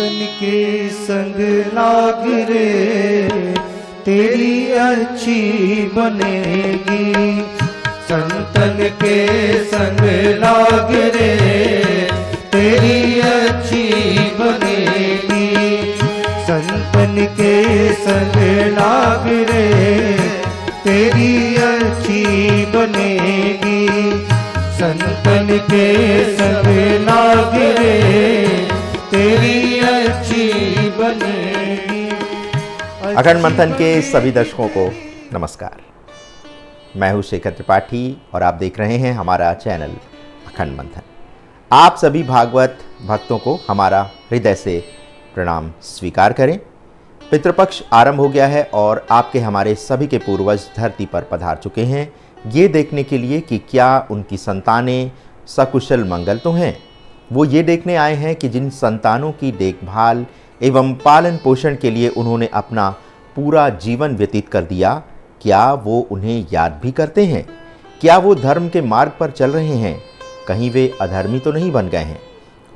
संतन के संग लाग रे तेरी अच्छी बनेगी। संतन के संग लाग रे तेरी अच्छी बनेगी। संतन के संग लाग रे तेरी अच्छी बनेगी। संतन के संग लाग रे तेरी अच्छी बनेगी। अखंड मंथन के सभी दर्शकों को नमस्कार। मैं हूं शेखर त्रिपाठी और आप देख रहे हैं हमारा चैनल अखंड मंथन। आप सभी भागवत भक्तों को हमारा हृदय से प्रणाम स्वीकार करें। पितृपक्ष आरंभ हो गया है और आपके हमारे सभी के पूर्वज धरती पर पधार चुके हैं, ये देखने के लिए कि क्या उनकी संतानें सकुशल मंगल तो हैं। वो ये देखने आए हैं कि जिन संतानों की देखभाल एवं पालन पोषण के लिए उन्होंने अपना पूरा जीवन व्यतीत कर दिया, क्या वो उन्हें याद भी करते हैं? क्या वो धर्म के मार्ग पर चल रहे हैं? कहीं वे अधर्मी तो नहीं बन गए हैं?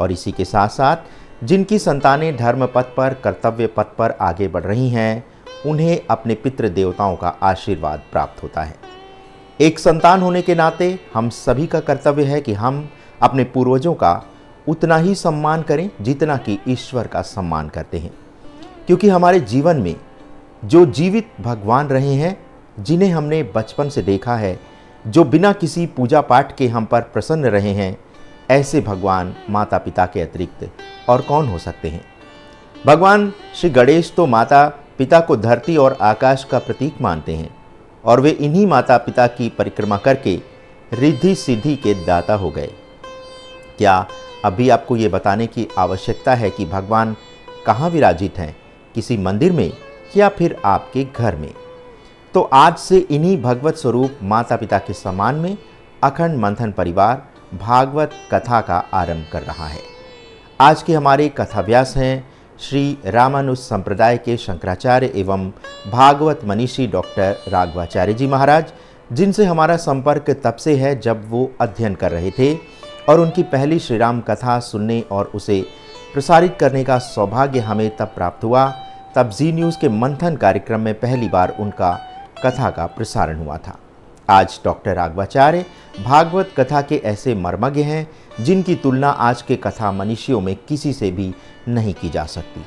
और इसी के साथ साथ जिनकी संतानें धर्म पथ पर, कर्तव्य पथ पर आगे बढ़ रही हैं, उन्हें अपने पितृ देवताओं का आशीर्वाद प्राप्त होता है। एक संतान होने के नाते हम सभी का कर्तव्य है कि हम अपने पूर्वजों का उतना ही सम्मान करें जितना कि ईश्वर का सम्मान करते हैं, क्योंकि हमारे जीवन में जो जीवित भगवान रहे हैं, जिन्हें हमने बचपन से देखा है, जो बिना किसी पूजा पाठ के हम पर प्रसन्न रहे हैं, ऐसे भगवान माता पिता के अतिरिक्त और कौन हो सकते हैं। भगवान श्री गणेश तो माता पिता को धरती और आकाश का प्रतीक मानते हैं और वे इन्हीं माता पिता की परिक्रमा करके रिद्धि सिद्धि के दाता हो गए। क्या अभी आपको ये बताने की आवश्यकता है कि भगवान कहाँ विराजित हैं, किसी मंदिर में या फिर आपके घर में? तो आज से इन्हीं भगवत स्वरूप माता पिता के सम्मान में अखंड मंथन परिवार भागवत कथा का आरंभ कर रहा है। आज के हमारे कथाव्यास हैं श्री रामानुज संप्रदाय के शंकराचार्य एवं भागवत मनीषी डॉक्टर राघवाचार्य जी महाराज, जिनसे हमारा संपर्क तब से है जब वो अध्ययन कर रहे थे और उनकी पहली श्री राम कथा सुनने और उसे प्रसारित करने का सौभाग्य हमें तब प्राप्त हुआ। तब जी न्यूज़ के मंथन कार्यक्रम में पहली बार उनका कथा का प्रसारण हुआ था। आज डॉक्टर राघवाचार्य भागवत कथा के ऐसे मर्मज्ञ हैं जिनकी तुलना आज के कथा मनीषियों में किसी से भी नहीं की जा सकती।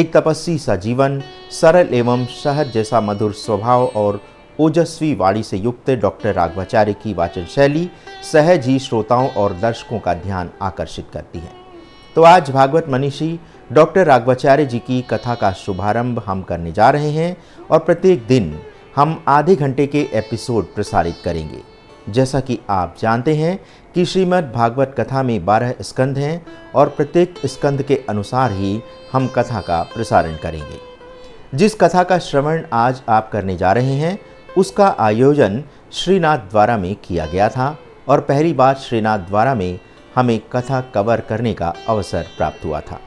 एक तपस्वी सा जीवन, सरल एवं शहद जैसा मधुर स्वभाव और ओजस्वी वाणी से युक्त डॉक्टर राघवाचार्य की वाचन शैली सहज ही श्रोताओं और दर्शकों का ध्यान आकर्षित करती है। तो आज भागवत मनीषी डॉक्टर राघवाचार्य जी की कथा का शुभारंभ हम करने जा रहे हैं और प्रत्येक दिन हम आधे घंटे के एपिसोड प्रसारित करेंगे। जैसा कि आप जानते हैं कि श्रीमद् भागवत कथा में 12 स्कंद हैं और प्रत्येक स्कंद के अनुसार ही हम कथा का प्रसारण करेंगे। जिस कथा का श्रवण आज आप करने जा रहे हैं, उसका आयोजन श्रीनाथ द्वारा में किया गया था और पहली बार श्रीनाथ द्वारा में हमें कथा कवर करने का अवसर प्राप्त हुआ था।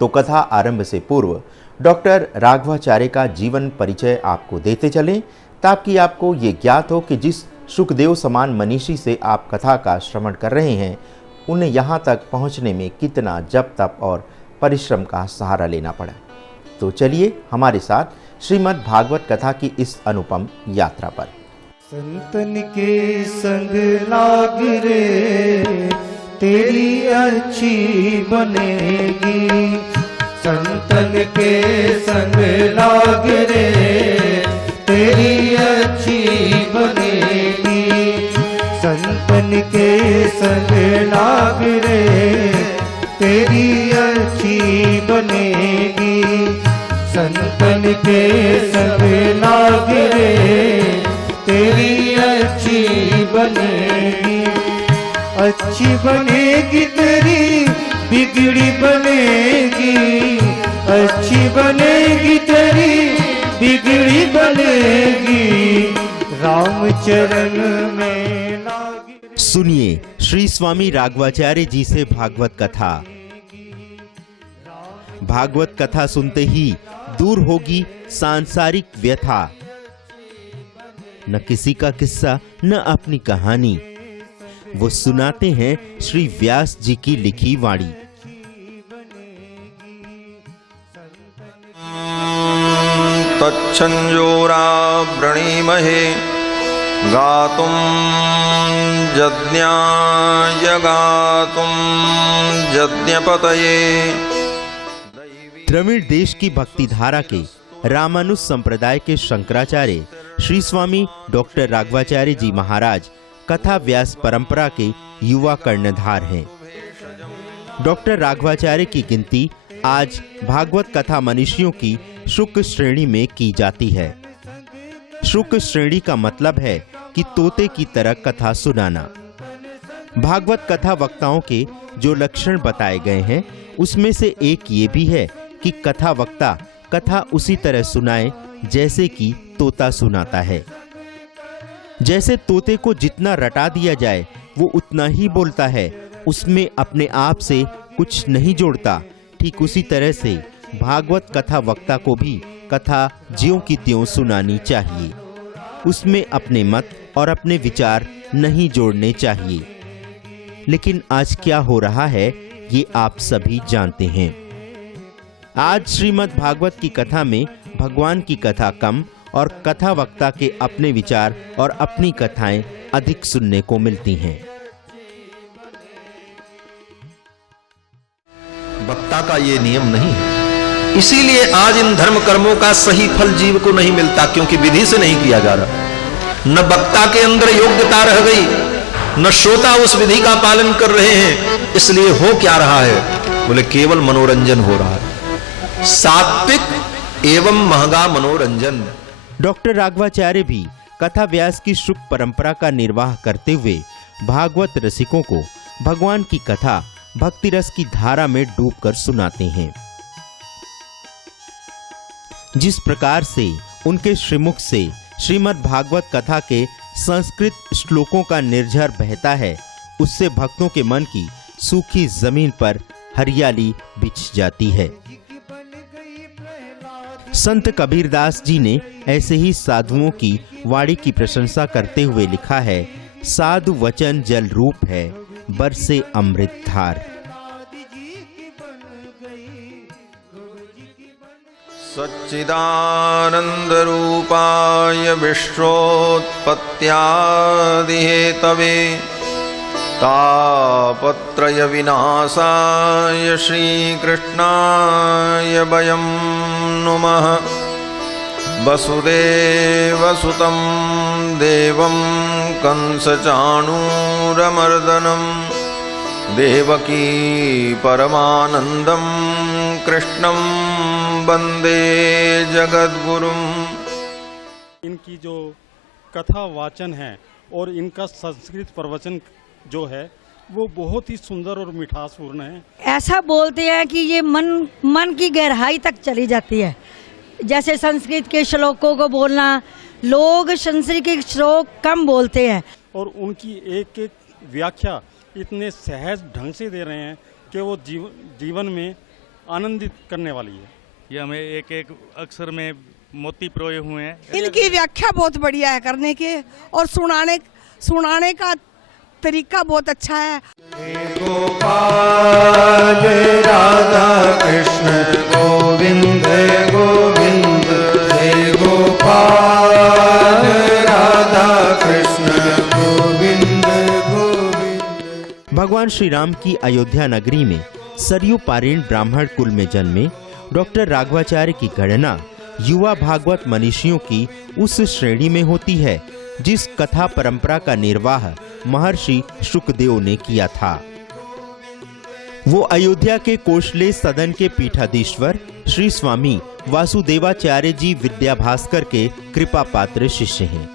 तो कथा आरंभ से पूर्व डॉक्टर राघवाचार्य का जीवन परिचय आपको देते चलें, ताकि आपको ये ज्ञात हो कि जिस सुखदेव समान मनीषी से आप कथा का श्रवण कर रहे हैं, उन्हें यहाँ तक पहुँचने में कितना जप तप और परिश्रम का सहारा लेना पड़ा। तो चलिए हमारे साथ श्रीमद् भागवत कथा की इस अनुपम यात्रा पर। संतन के संग लाग रे तेरी अच्छी बनेगी। संतन के संग लाग रे तेरी अच्छी बनेगी। संतन के संग लाग रे तेरी अच्छी बनेगी। संतन के संग लाग रे तेरी अच्छी बनेगी। अच्छी बनेगी तेरी बिगड़ी बनेगी। अच्छी बनेगी तेरी बिगड़ी बनेगी। राम चरण में लागी। सुनिए श्री स्वामी राघवाचार्य जी से भागवत कथा। भागवत कथा सुनते ही दूर होगी सांसारिक व्यथा। न किसी का किस्सा न अपनी कहानी, वो सुनाते हैं श्री व्यास जी की लिखी वाणी। तच्छंजोरा वृणीमहे गातुं यज्ञाय गातुं यज्ञपतये। द्रविड़ देश की भक्ति धारा के रामानुज संप्रदाय के शंकराचार्य श्री स्वामी डॉक्टर राघवाचार्य जी महाराज कथा व्यास परंपरा के युवा कर्णधार हैं। डॉक्टर राघवाचार्य की गिनती आज भागवत कथा मनीषियों की शुक श्रेणी में की जाती है। शुक श्रेणी का मतलब है कि तोते की तरह कथा सुनाना। भागवत कथा वक्ताओं के जो लक्षण बताए गए हैं उसमें से एक ये भी है कि कथा वक्ता कथा उसी तरह सुनाए जैसे कि तोता सुनाता है। जैसे तोते को जितना रटा दिया जाए वो उतना ही बोलता है, उसमें अपने आप से कुछ नहीं जोड़ता, ठीक उसी तरह से भागवत कथा वक्ता को भी कथा ज्यों की त्यों सुनानी चाहिए। उसमें अपने मत और अपने विचार नहीं जोड़ने चाहिए। लेकिन आज क्या हो रहा है ये आप सभी जानते हैं। आज श्रीमद् भागवत की कथा में भगवान की कथा कम और कथा वक्ता के अपने विचार और अपनी कथाएं अधिक सुनने को मिलती हैं। वक्ता का ये नियम नहीं है, इसीलिए आज इन धर्म कर्मों का सही फल जीव को नहीं मिलता, क्योंकि विधि से नहीं किया जा रहा। न वक्ता के अंदर योग्यता रह गई, न श्रोता उस विधि का पालन कर रहे हैं। इसलिए हो क्या रहा है? बोले केवल मनोरंजन हो रहा है, सात्विक एवं महंगा मनोरंजन। डॉक्टर राघवाचार्य भी कथा व्यास की शुक परंपरा का निर्वाह करते हुए भागवत रसिकों को भगवान की कथा भक्ति रस की धारा में डूबकर सुनाते हैं। जिस प्रकार से उनके श्रीमुख से श्रीमद् भागवत कथा के संस्कृत श्लोकों का निर्झर बहता है, उससे भक्तों के मन की सूखी जमीन पर हरियाली बिछ जाती है। संत कबीरदास जी ने ऐसे ही साधुओं की वाणी की प्रशंसा करते हुए लिखा है, साधु वचन जल रूप है, बरसे अमृत धार। सच्चिदानंद रूपाय विश्वोत्पत्त्यादि हेतवे तापत्रय विनाशाय श्रीकृष्णाय वयं नुमः। वसुदेवसुतं देवं कंसचाणूरमर्दनं देवकी परमानंदं कृष्णं वंदे जगद्गुरुम्। इनकी जो कथा वाचन है और इनका संस्कृत प्रवचन जो है वो बहुत ही सुंदर और मिठासपूर्ण है। ऐसा बोलते हैं कि ये मन की गहराई तक चली जाती है। जैसे संस्कृत के श्लोकों को बोलना, लोग संस्कृत के श्लोक कम बोलते हैं और उनकी एक एक व्याख्या इतने सहज ढंग से दे रहे हैं कि वो जीवन में आनंदित करने वाली है। ये हमें एक एक अक्षर में मोती पिरोए हुए हैं। इनकी व्याख्या बहुत बढ़िया है करने के, और सुनाने का तरीका बहुत अच्छा है। गोपाल राधा कृष्ण गोविंद गोविंद, जय गोपाल राधा कृष्ण गोविंद गोविंद। भगवान श्री राम की अयोध्या नगरी में सरयू पारीण ब्राह्मण कुल में जन्मे डॉक्टर राघवाचार्य की गणना युवा भागवत मनीषियों की उस श्रेणी में होती है जिस कथा परंपरा का निर्वाह महर्षि शुकदेव ने किया था। वो अयोध्या के कोशले सदन के पीठाधीश्वर श्री स्वामी वासुदेवाचार्य जी विद्याभास्कर के कृपा पात्र शिष्य हैं।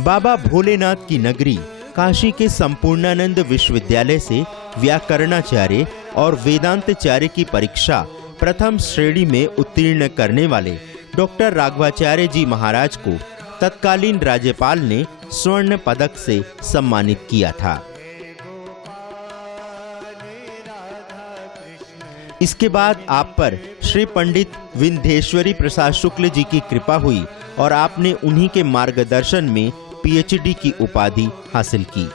बाबा भोलेनाथ की नगरी काशी के संपूर्णानंद विश्वविद्यालय से व्याकरणाचार्य और वेदांताचार्य की परीक्षा प्रथम श्रेणी में उत्तीर्ण करने वाले डॉक्टर राघवाचार्य जी महाराज को तत्कालीन राज्यपाल ने स्वर्ण पदक से सम्मानित किया था। इसके बाद आप पर श्री पंडित विंध्येश्वरी प्रसाद शुक्ल जी की कृपा हुई और आपने उन्हीं के मार्गदर्शन में पीएचडी की उपाधि हासिल की।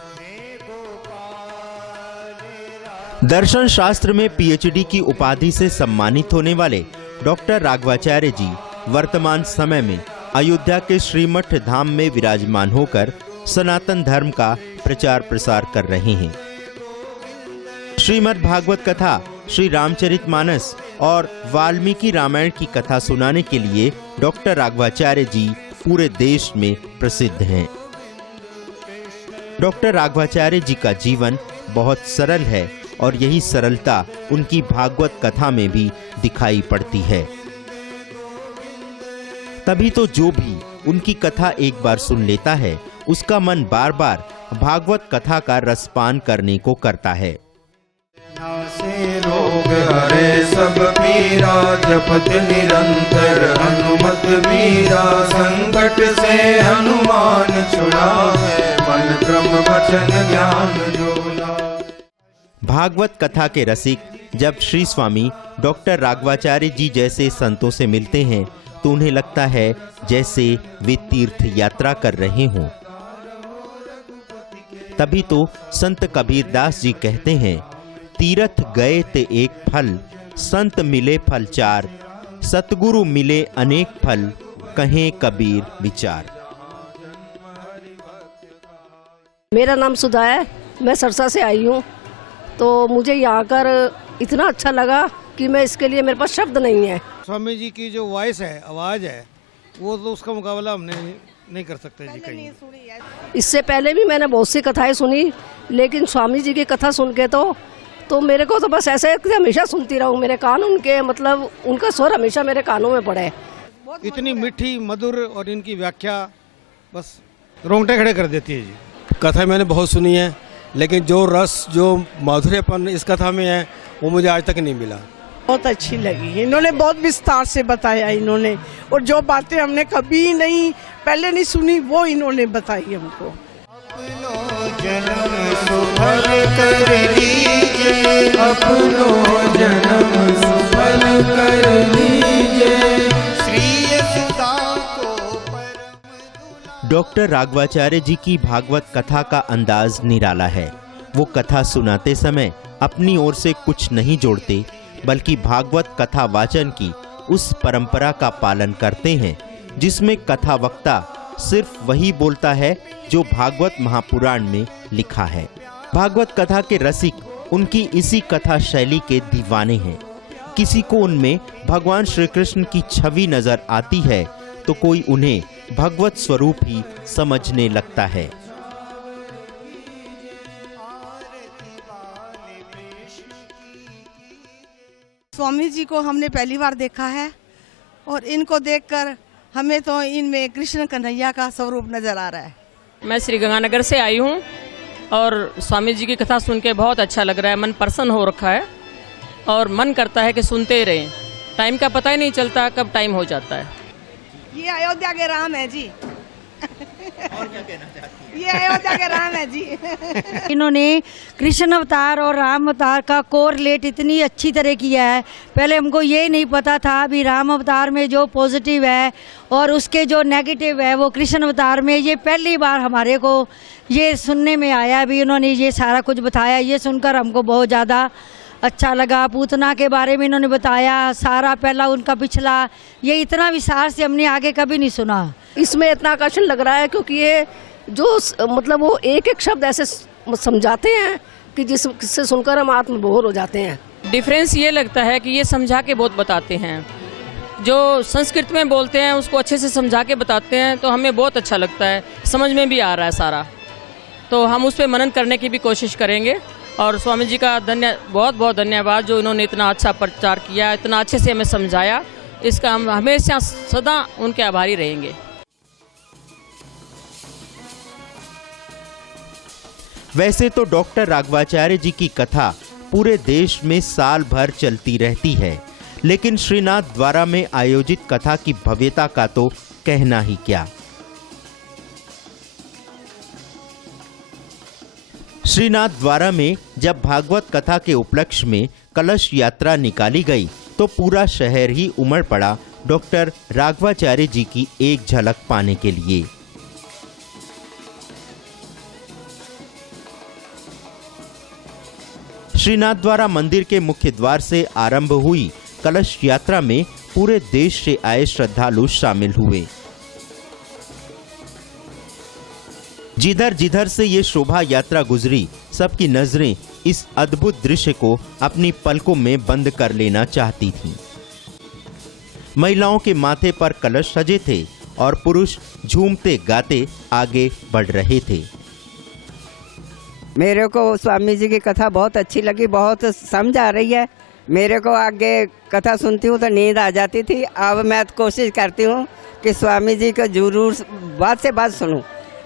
दर्शन शास्त्र में पीएचडी की उपाधि से सम्मानित होने वाले डॉक्टर राघवाचार्य जी वर्तमान समय में अयोध्या के श्रीमठ धाम में विराजमान होकर सनातन धर्म का प्रचार प्रसार कर रहे हैं। श्रीमद् भागवत कथा, श्री रामचरितमानस और वाल्मीकि रामायण की कथा सुनाने के लिए डॉक्टर राघवाचार्य जी पूरे देश में प्रसिद्ध हैं। डॉक्टर राघवाचार्य जी का जीवन बहुत सरल है और यही सरलता उनकी भागवत कथा में भी दिखाई पड़ती है। तभी तो जो भी उनकी कथा एक बार सुन लेता है, उसका मन बार बार भागवत कथा का रसपान करने को करता है। नासे रोग हरे सब पीरा, जपत निरंतर हनुमत वीरा। संकट से हनुमान छुड़ावे, मन क्रम वचन ज्ञान जोला। भागवत कथा के रसिक जब श्री स्वामी डॉक्टर राघवाचार्य जी जैसे संतों से मिलते हैं तो उन्हें लगता है जैसे वे तीर्थ यात्रा कर रहे हों। तभी तो संत कबीरदास जी कहते हैं, तीर्थ गए ते एक फल, संत मिले फल चार। सतगुरु मिले अनेक फल, कहें कबीर विचार। मेरा नाम सुधा है, मैं सरसा से आई हूँ। तो मुझे यहाँ आकर इतना अच्छा लगा कि मैं इसके लिए, मेरे पास शब्द नहीं है। स्वामी जी की जो वॉइस है, आवाज़ है, वो तो उसका मुकाबला हमने नहीं कर सकते जी कहीं। इससे पहले भी मैंने बहुत सी कथाएं सुनी, लेकिन स्वामी जी की कथा सुन के तो मेरे को तो बस ऐसे हमेशा सुनती रहूं। मेरे कान उनके, मतलब उनका स्वर हमेशा मेरे कानों में पड़े। इतनी मीठी मधुर और इनकी व्याख्या बस रोंगटे खड़े कर देती है जी। कथा मैंने बहुत सुनी है, लेकिन जो रस, जो माधुर्यपन इस कथा में है वो मुझे आज तक नहीं मिला। बहुत अच्छी लगी, इन्होंने बहुत विस्तार से बताया इन्होंने, और जो बातें हमने कभी नहीं पहले नहीं सुनी वो इन्होंने बताई हमको। अपनो जन्म सुफल कर लीजिए, अपनो जन्म सुफल कर लीजिए, श्री सुधा को परम। डॉक्टर राघवाचार्य जी की भागवत कथा का अंदाज निराला है। वो कथा सुनाते समय अपनी ओर से कुछ नहीं जोड़ते, बल्कि भागवत कथा वाचन की उस परंपरा का पालन करते हैं जिसमें कथा वक्ता सिर्फ वही बोलता है जो भागवत महापुराण में लिखा है। भागवत कथा के रसिक उनकी इसी कथा शैली के दीवाने हैं। किसी को उनमें भगवान श्री कृष्ण की छवि नजर आती है तो कोई उन्हें भगवत स्वरूप ही समझने लगता है। स्वामी जी को हमने पहली बार देखा है और इनको देखकर हमें तो इनमें कृष्ण कन्हैया का स्वरूप नजर आ रहा है। मैं श्री गंगानगर से आई हूँ और स्वामी जी की कथा सुन के बहुत अच्छा लग रहा है। मन प्रसन्न हो रखा है और मन करता है कि सुनते ही रहें। टाइम का पता ही नहीं चलता कब टाइम हो जाता है। ये अयोध्या के राम है जी। और क्या कहना चाहती हैं? ये अयोध्या के राम है जी। इन्होंने कृष्ण अवतार और राम अवतार का कोरिलेट इतनी अच्छी तरह किया है। पहले हमको ये नहीं पता था, अभी राम अवतार में जो पॉजिटिव है और उसके जो नेगेटिव है वो कृष्ण अवतार में, ये पहली बार हमारे को ये सुनने में आया। अभी उन्होंने ये सारा कुछ बताया, ये सुनकर हमको बहुत ज़्यादा अच्छा लगा। पूतना के बारे में इन्होंने बताया, सारा पहला उनका पिछला, ये इतना विस्तार से हमने आगे कभी नहीं सुना। इसमें इतना आकर्षण लग रहा है क्योंकि ये जो मतलब वो एक एक शब्द ऐसे समझाते हैं कि जिससे सुनकर हम आत्मविभोर हो जाते हैं। डिफरेंस ये लगता है कि ये समझा के बहुत बताते हैं। जो संस्कृत में बोलते हैं उसको अच्छे से समझा के बताते हैं तो हमें बहुत अच्छा लगता है, समझ में भी आ रहा है सारा। तो हम उस पर मनन करने की भी कोशिश करेंगे। और स्वामी जी का बहुत बहुत धन्यवाद जो इन्होंने इतना अच्छा प्रचार किया, इतना अच्छे से हमें समझाया। इसका हम हमेशा सदा उनके आभारी रहेंगे। वैसे तो डॉक्टर राघवाचार्य जी की कथा पूरे देश में साल भर चलती रहती है, लेकिन श्रीनाथ द्वारा में आयोजित कथा की भव्यता का तो कहना ही क्या। श्रीनाथ द्वारा में जब भागवत कथा के उपलक्ष्य में कलश यात्रा निकाली गई तो पूरा शहर ही उमड़ पड़ा डॉक्टर राघवाचार्य जी की एक झलक पाने के लिए। श्रीनाथ द्वारा मंदिर के मुख्य द्वार से आरंभ हुई कलश यात्रा में पूरे देश से आए श्रद्धालु शामिल हुए। जिधर जिधर से ये शोभा यात्रा गुजरी, सबकी नजरें इस अद्भुत दृश्य को अपनी पलकों में बंद कर लेना चाहती थीं। महिलाओं के माथे पर कलश सजे थे और पुरुष झूमते गाते आगे बढ़ रहे थे। मेरे को स्वामी जी की कथा बहुत अच्छी लगी, बहुत समझ आ रही है। मेरे को आगे कथा सुनती हूँ तो नींद आ जाती थी। अब मैं कोशिश करती हूँ कि स्वामी जी को जरूर बात से बात सुनूं।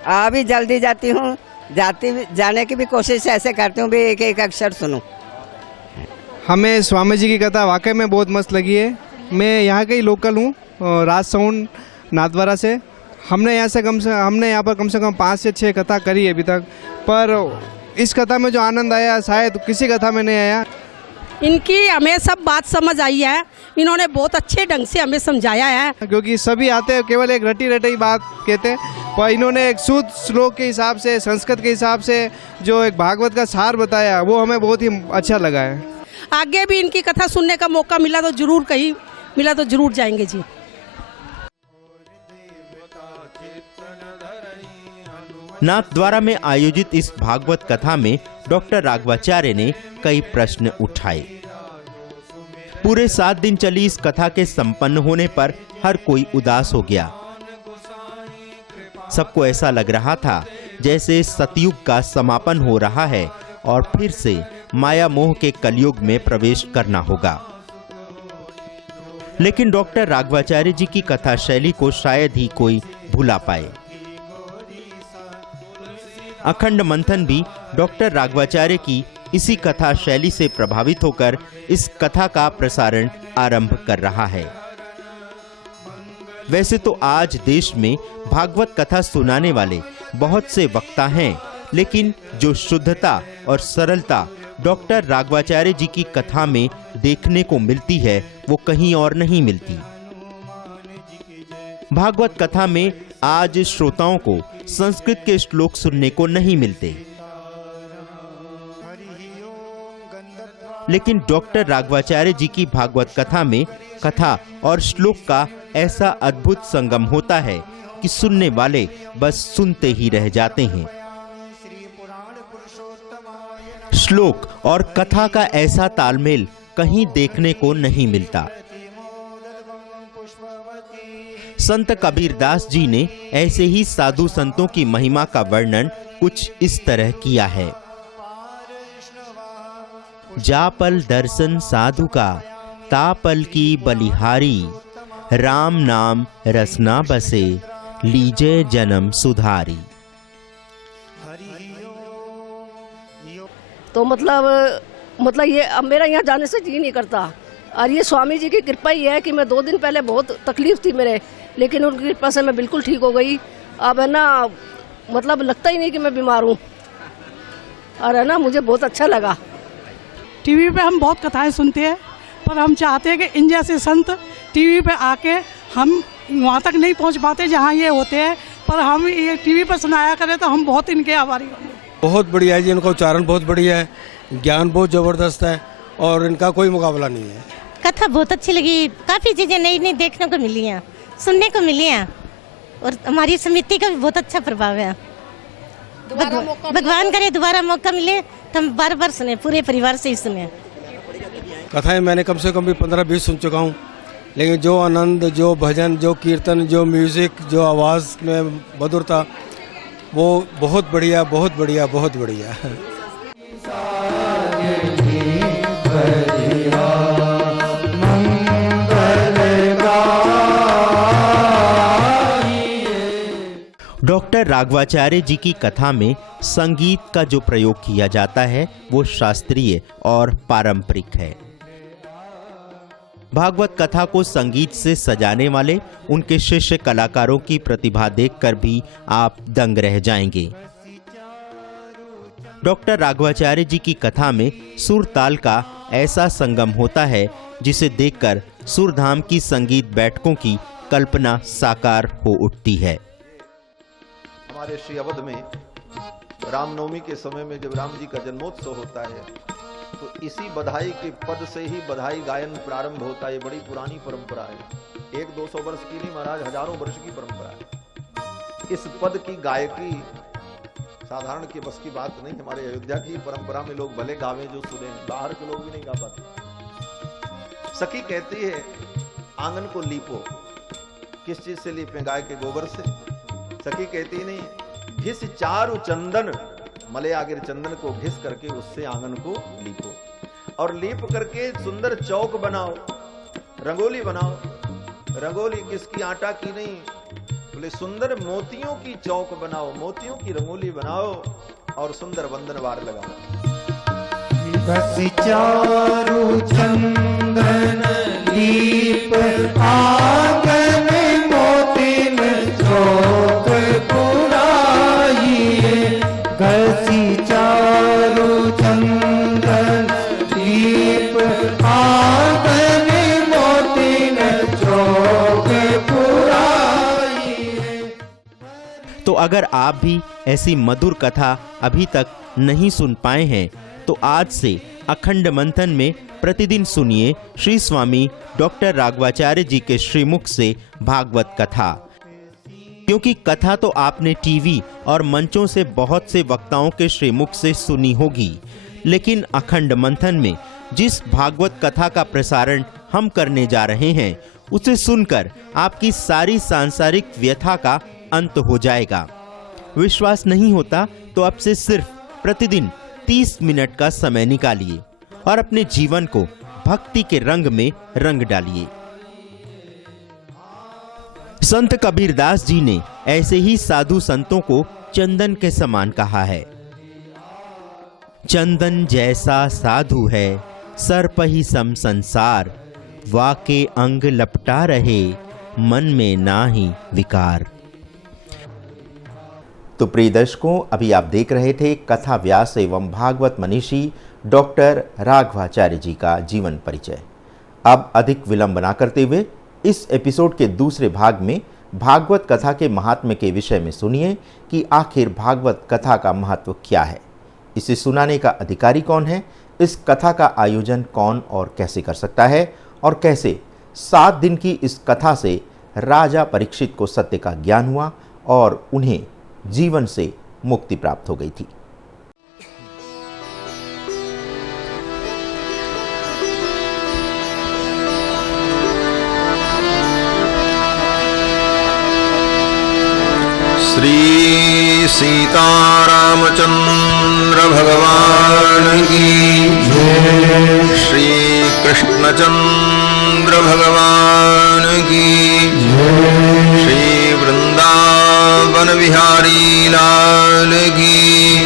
अभी जल्दी जाती हूँ, जाने की भी कोशिश ऐसे करती हूँ भी एक एक अक्षर सुनूं। हमें स्वामी जी की कथा वाकई में बहुत मस्त लगी है। मैं यहाँ का ही लोकल हूँ, राजसौंड नाथद्वारा से। हमने यहाँ पर कम से कम 5 से 6 कथा करी है अभी तक, पर इस कथा में जो आनंद आया शायद किसी कथा में नहीं आया। इनकी हमें सब बात समझ आई है, इन्होंने बहुत अच्छे ढंग से हमें समझाया है। क्योंकि सभी आते हैं केवल एक रटी रटी बात कहते हैं, पर इन्होंने एक शुद्ध श्लोक के हिसाब से, संस्कृत के हिसाब से जो एक भागवत का सार बताया, वो हमें बहुत ही अच्छा लगा है। आगे भी इनकी कथा सुनने का मौका मिला तो जरूर, कहीं मिला तो जरूर जाएंगे जी। नाथद्वारा में आयोजित इस भागवत कथा में डॉक्टर राघवाचार्य ने कई प्रश्न उठाए। पूरे 7 दिन चली इस कथा के संपन्न होने पर हर कोई उदास हो गया। सबको ऐसा लग रहा था जैसे सतयुग का समापन हो रहा है और फिर से माया मोह के कलयुग में प्रवेश करना होगा। लेकिन डॉक्टर राघवाचार्य जी की कथा शैली को शायद ही कोई भुला पाए। अखंड मंथन भी डॉक्टर राघवाचार्य की इसी कथा शैली से प्रभावित होकर इस कथा का प्रसारण आरंभ कर रहा है। वैसे तो आज देश में भागवत कथा सुनाने वाले बहुत से वक्ता हैं, लेकिन जो शुद्धता और सरलता डॉक्टर राघवाचार्य जी की कथा में देखने को मिलती है, वो कहीं और नहीं मिलती। भागवत कथा में आज श्रोताओं को संस्कृत के श्लोक सुनने को नहीं मिलते, लेकिन डॉक्टर राघवाचार्य जी की भागवत कथा में कथा और श्लोक का ऐसा अद्भुत संगम होता है कि सुनने वाले बस सुनते ही रह जाते हैं। श्लोक और कथा का ऐसा तालमेल कहीं देखने को नहीं मिलता। संत कबीरदास जी ने ऐसे ही साधु संतों की महिमा का वर्णन कुछ इस तरह किया है। जापल दर्शन साधु का, तापल की बलिहारी, राम नाम रसना बसे, लीजे जन्म सुधारी। तो मतलब ये अब मेरा यहाँ जाने से जी नहीं करता, और ये स्वामी जी की कृपा ही है कि मैं 2 दिन पहले बहुत तकलीफ थी मेरे, लेकिन उनकी कृपा से मैं बिल्कुल ठीक हो गई। अब है ना, मतलब लगता ही नहीं कि मैं बीमार हूँ, और है ना, मुझे बहुत अच्छा लगा। टीवी पे हम बहुत कथाएं सुनते हैं, पर हम चाहते हैं कि इन जैसे संत टीवी पे आके, हम वहाँ तक नहीं पहुँच पाते जहाँ ये होते हैं, पर हम ये टीवी पर सुनाया करें तो हम बहुत इनके आभारी होंगे। बहुत बढ़िया है जी, इनका उच्चारण बहुत बढ़िया है, ज्ञान बहुत ज़बरदस्त है और इनका कोई मुकाबला नहीं है। कथा बहुत अच्छी लगी, काफ़ी चीज़ें नई नई देखने को मिली हैं, सुनने को मिली हैं, और हमारी समिति का भी बहुत अच्छा प्रभाव है। भगवान करे दोबारा मौका मिले तो हम बार बार सुने, पूरे परिवार से ही सुने। कथाएं मैंने कम से कम भी 15-20 सुन चुका हूँ, लेकिन जो आनंद, जो भजन, जो कीर्तन, जो म्यूज़िक, जो आवाज़ में मधुरता, वो बहुत बढ़िया, बहुत बढ़िया, बहुत बढ़िया। डॉक्टर राघवाचार्य जी की कथा में संगीत का जो प्रयोग किया जाता है वो शास्त्रीय और पारंपरिक है। भागवत कथा को संगीत से सजाने वाले उनके शिष्य कलाकारों की प्रतिभा देखकर भी आप दंग रह जाएंगे। डॉक्टर राघवाचार्य जी की कथा में सुर ताल का ऐसा संगम होता है जिसे देखकर सुरधाम की संगीत बैठकों की कल्पना साकार हो उठती है। हमारे श्री अवध में रामनवमी के समय में जब राम जी का जन्मोत्सव होता है तो इसी बधाई के पद से ही बधाई गायन प्रारंभ होता है। ये बड़ी पुरानी परंपरा है, 100-200 वर्ष की नहीं महाराज, हजारों वर्ष की परंपरा है। इस पद की गायकी साधारण के बस की बात नहीं। हमारे अयोध्या की परंपरा में लोग भले गावे जो सुने, बाहर के लोग भी नहीं गा पाते। सखी कहती है आंगन को लीपो, किस चीज से लीपे? गाय के गोबर से। सखी कहती नहीं, घिस चारु चंदन, मले आगिर चंदन को घिस करके उससे आंगन को लीपो, और लीप करके सुंदर चौक बनाओ, रंगोली बनाओ। रंगोली किसकी? आटा की नहीं, बोले सुंदर मोतियों की चौक बनाओ, मोतियों की रंगोली बनाओ और सुंदर वंदनवार लगाओ। बस चारु चंदन दीप आंगन मोतिन चौक पुराइए, घसी चारु चंदन दीप आंगन मोतिन चौक पुराइए। तो अगर आप भी ऐसी मधुर कथा अभी तक नहीं सुन पाए हैं तो आज से अखंड मंथन में प्रतिदिन सुनिए श्री स्वामी डॉक्टर राघवाचार्य जी के श्रीमुख से भागवत कथा। क्योंकि कथा तो आपने टीवी और मंचों से बहुत से वक्ताओं के श्रीमुख से सुनी होगी, लेकिन अखंड मंथन में जिस भागवत कथा का प्रसारण हम करने जा रहे हैं उसे सुनकर आपकी सारी सांसारिक व्यथा का अंत हो जाएगा। विश्वास नहीं होता तो अब से सिर्फ प्रतिदिन 30 मिनट का समय निकालिए और अपने जीवन को भक्ति के रंग में रंग डालिए। संत कबीरदास जी ने ऐसे ही साधु संतों को चंदन के समान कहा है। चंदन जैसा साधु है सर्प ही सम संसार, वाके अंग लपटा रहे मन में नाही विकार। तो प्रिय दर्शकों, अभी आप देख रहे थे कथा व्यास एवं भागवत मनीषी डॉक्टर राघवाचार्य जी का जीवन परिचय। अब अधिक विलंब न करते हुए इस एपिसोड के दूसरे भाग में भागवत कथा के महात्म्य के विषय में सुनिए कि आखिर भागवत कथा का महत्व क्या है, इसे सुनाने का अधिकारी कौन है, इस कथा का आयोजन कौन और कैसे कर सकता है, और कैसे 7 दिन की इस कथा से राजा परीक्षित को सत्य का ज्ञान हुआ और उन्हें जीवन से मुक्ति प्राप्त हो गई थी। श्री सीतारामचंद्र भगवान की जय, श्री कृष्णचंद्र भगवान की जय, श्री वृंदावन बिहारी लाल की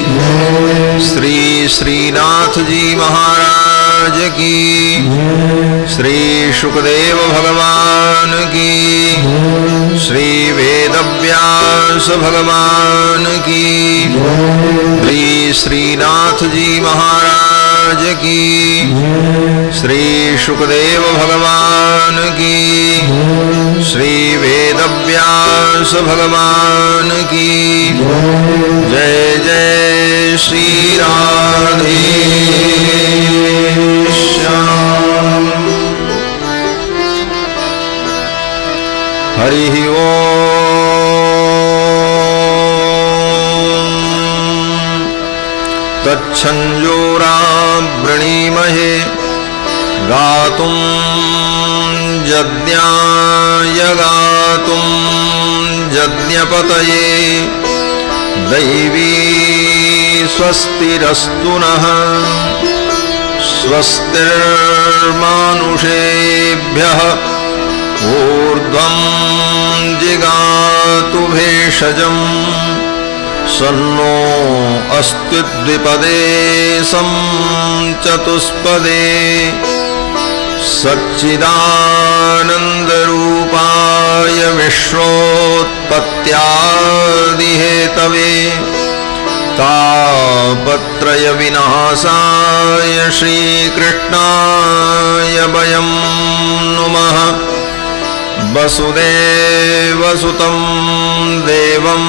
जय, श्री श्रीनाथ जी महाराज की जय, श्री शुकदेव भगवान की जय, श्री वेदव्यास भगवान की जय, श्री श्रीनाथ जी महाराज की जय, श्री शुकदेव भगवान की जय, श्री वेदव्यास भगवान की जय। जय श्री राधे श्याम। हरि ओम। तच्छंजोरा वृणीमहे गातुं यज्ञाय गातुं यज्ञपतये दैवी स्वस्तिरस्तु नः स्वस्तिर्मानुषेभ्यः ऊर्ध्वं जिगातु भेषजम् सन्नो अस्तु द्विपदे सं चतुष्पदे सच्चिदानन्दरूपाय विश्वोत्पत्त्यादिहेतवे तापत्रय विनाशाय श्रीकृष्णाय वयं नुमः। वसुदेवसुतं देवं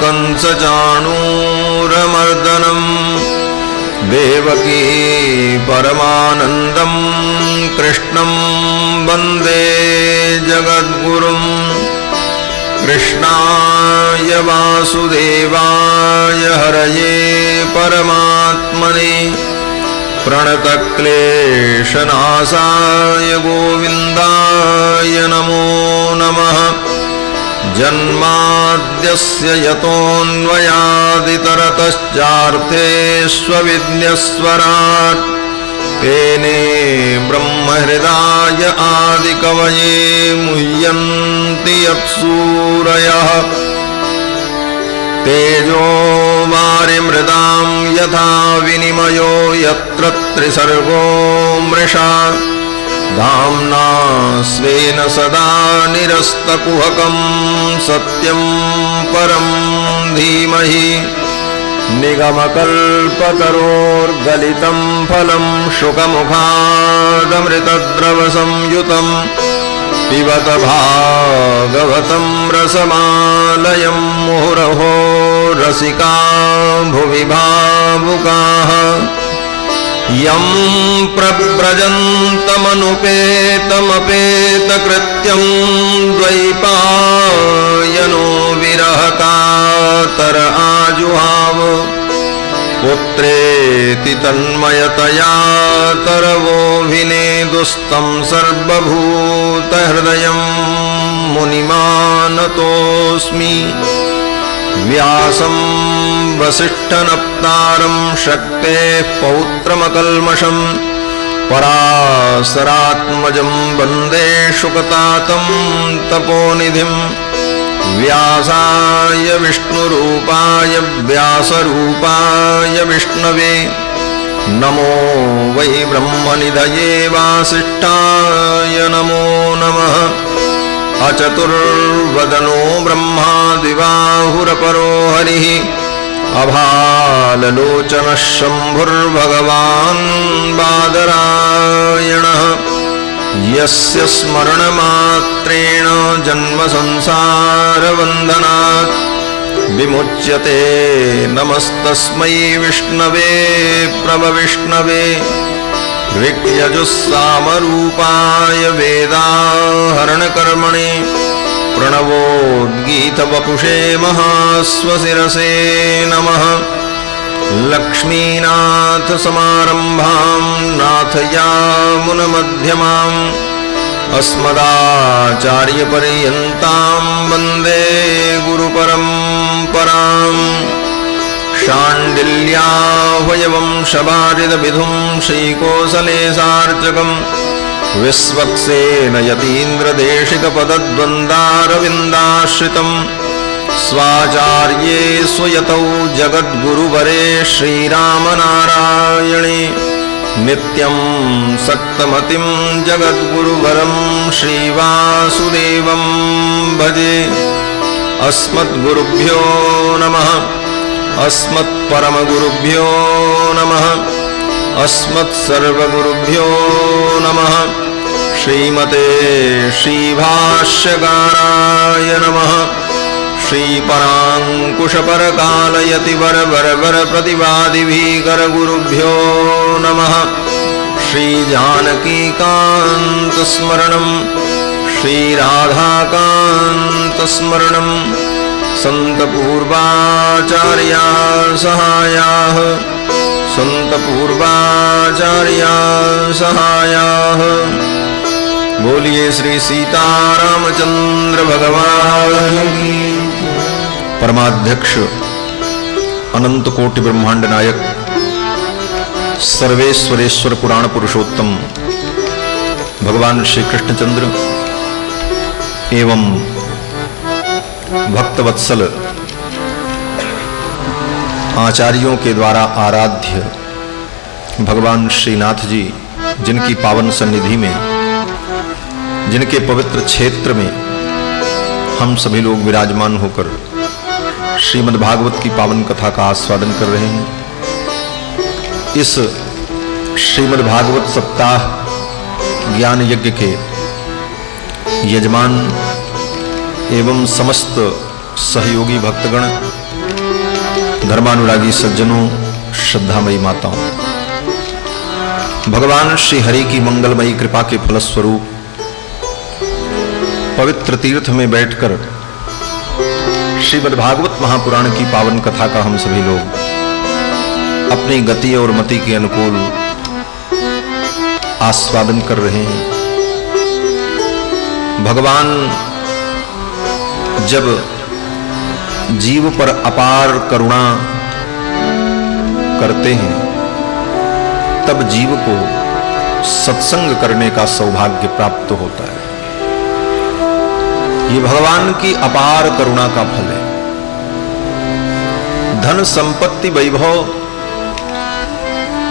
कंसचाणूरमर्दनं देवकी परमानन्दं कृष्णं वन्दे जगद्गुरुं कृष्णाय वासुदेवाय हरये परमात्मने प्रणतक्लेशनाशाय गोविन्दाय नमो नमः। जन्माद्यस्य यतोऽन्वयादितरतश्चार्थेष्वविघ्नस्वराट् तेने ब्रह्महृदाय आदिकवये मुह्यन्ति यत्सूरयः। तेजो वारिमृदां यथा विनिमयो यत्र त्रिसर्गो मृषा धाम्ना स्वेन सदा निरस्तकुहकं सत्यं परं धीमहि। निगमकल्पतरोर्गलितं फलं शुकमुखादमृतद्रवसंयुतं पिबत भागवतं रसमालयं मुहुरहो रसिका भुवि भावुकाः। यं प्रव्रजन्तमनुपेतमपेतकृत्यं द्वैपायनो विरहकातर आजुहाव पुत्रेति तन्मयतया तरवोऽभिनेदुस्तं सर्वभूतहृदयं मुनिमानतोऽस्मि। व्यासं वसिष्ठनप्तारं शक्तेः पौत्रमकल्मषं पराशरात्मजं वन्दे शुकतातं तपोनिधिं। व्यासाय विष्णुरूपाय व्यासरूपाय विष्णवे नमो वै ब्रह्मनिधये वासिष्ठाय नमो नमः। अचतुर्वदनो ब्रह्मा द्विबाहुरपरो हरिः अभाललोचनः शम्भुर्भगवान् बादरायणः। यस्य स्मरणमात्रेण जन्मसंसारबन्धनात् विमुच्यते नमस्तस्मै विष्णवे प्रभविष्णवे। ऋक्यजुस्सामरूपाय वेदाहरणकर्मणे प्रणवोद्गीतवपुषे महास्वशिरसे नमः। लक्ष्मीनाथसमारम्भां नाथयामुनमध्यमाम् अस्मदाचार्यपर्यन्तां वन्दे गुरुपरम्पराम्। शाण्डिल्याह्वयवं शबारिदविधुं श्रीकोसलेशार्चकं विश्वक्सेन यतीन्द्रदेशिकपदद्वन्द्वारविन्दाश्रितं स्वाचार्ये स्वयतौ जगद्गुरुवरे श्रीरामनारायणे नित्यं सक्तमतिं जगद्गुरुवरं श्रीवासुदेवं भजे। अस्मद्गुरुभ्यो नमः। अस्मत्परमगुरुभ्यो नमः। अस्मत्सर्वगुरुभ्यो नमः। श्रीमते श्रीभाष्यकाराय नमः। श्रीपराङ्कुशपरकालयतिवरवरप्रतिवादिभीकरगुरुभ्यो नमः। श्रीजानकीकान्तस्मरणं श्रीराधाकान्तस्मरणं सन्तपूर्वाचार्या सहायाः सन्तपूर्वाचार्या सहायाः। बोलिए श्री सीतारामचंद्र भगवान की। परमाध्यक्ष अनंत कोटि ब्रह्मांड नायक सर्वेश्वरेश्वर पुराण पुरुषोत्तम भगवान श्री कृष्णचंद्र एवं भक्तवत्सल आचार्यों के द्वारा आराध्य भगवान श्रीनाथ जी, जिनकी पावन सन्निधि में, जिनके पवित्र क्षेत्र में हम सभी लोग विराजमान होकर श्रीमद् भागवत की पावन कथा का आस्वादन कर रहे हैं। इस श्रीमद् भागवत सप्ताह ज्ञान यज्ञ के यजमान एवं समस्त सहयोगी भक्तगण, धर्मानुरागी सज्जनों, श्रद्धामयी माताओं, भगवान श्री हरि की मंगलमयी कृपा के फलस्वरूप पवित्र तीर्थ में बैठकर श्रीमद्भागवत महापुराण की पावन कथा का हम सभी लोग अपनी गति और मति के अनुकूल आस्वादन कर रहे हैं। भगवान जब जीव पर अपार करुणा करते हैं तब जीव को सत्संग करने का सौभाग्य प्राप्त होता है। ये भगवान की अपार करुणा का फल है। धन संपत्ति वैभव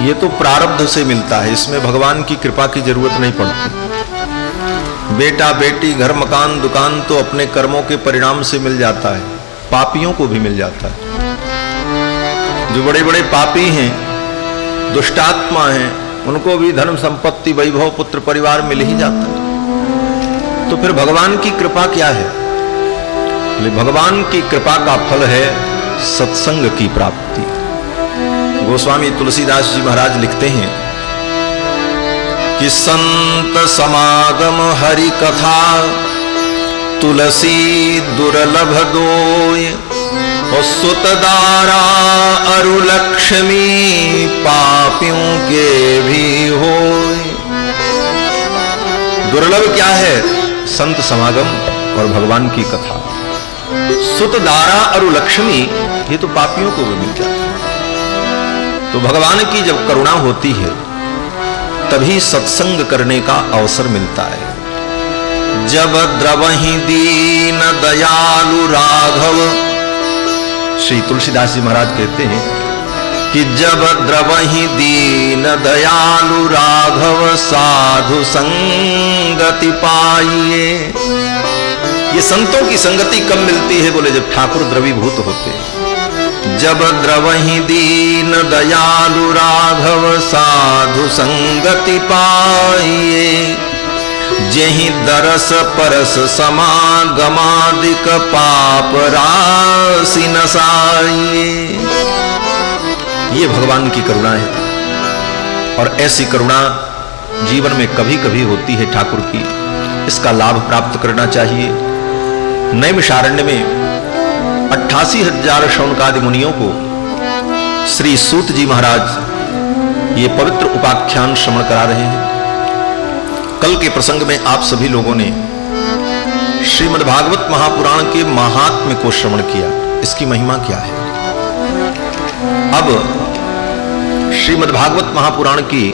ये तो प्रारब्ध से मिलता है, इसमें भगवान की कृपा की जरूरत नहीं पड़ती। बेटा बेटी घर मकान दुकान तो अपने कर्मों के परिणाम से मिल जाता है, पापियों को भी मिल जाता है। जो बड़े बड़े पापी हैं, दुष्टात्मा हैं, उनको भी धन संपत्ति वैभव पुत्र परिवार मिल ही जाता है। तो फिर भगवान की कृपा क्या है? भगवान की कृपा का फल है सत्संग की प्राप्ति। गोस्वामी तुलसीदास जी महाराज लिखते हैं कि संत समागम हरि कथा तुलसी दुर्लभ दोय और सुतदारा अरु लक्ष्मी पापियों के भी होय। दुर्लभ क्या है? संत समागम और भगवान की कथा। सुतदारा अरु लक्ष्मी ये तो पापियों को भी मिल जाता है। तो भगवान की जब करुणा होती है तभी सत्संग करने का अवसर मिलता है। जब द्रवहि दीन दयालु राघव, श्री तुलसीदास जी महाराज कहते हैं कि जब द्रवहि दीन दयालु राघव साधु संगति पाइए। ये संतों की संगति कब मिलती है? बोले जब ठाकुर द्रवीभूत होते हैं। जब द्रवहि दीन दयालु राघव साधु संगति पाइए। जेहि दरस परस समागमादिक पाप राशि नसाइए। ये भगवान की करुणा है और ऐसी करुणा जीवन में कभी कभी होती है ठाकुर की। इसका लाभ प्राप्त करना चाहिए। नैमिषारण्य में 88,000 शौनकादि मुनियों को श्री सूत जी महाराज ये पवित्र उपाख्यान श्रवण करा रहे हैं। कल के प्रसंग में आप सभी लोगों ने श्रीमद् भागवत महापुराण के महात्म्य को श्रवण किया। इसकी महिमा क्या है? अब श्रीमद् भागवत महापुराण की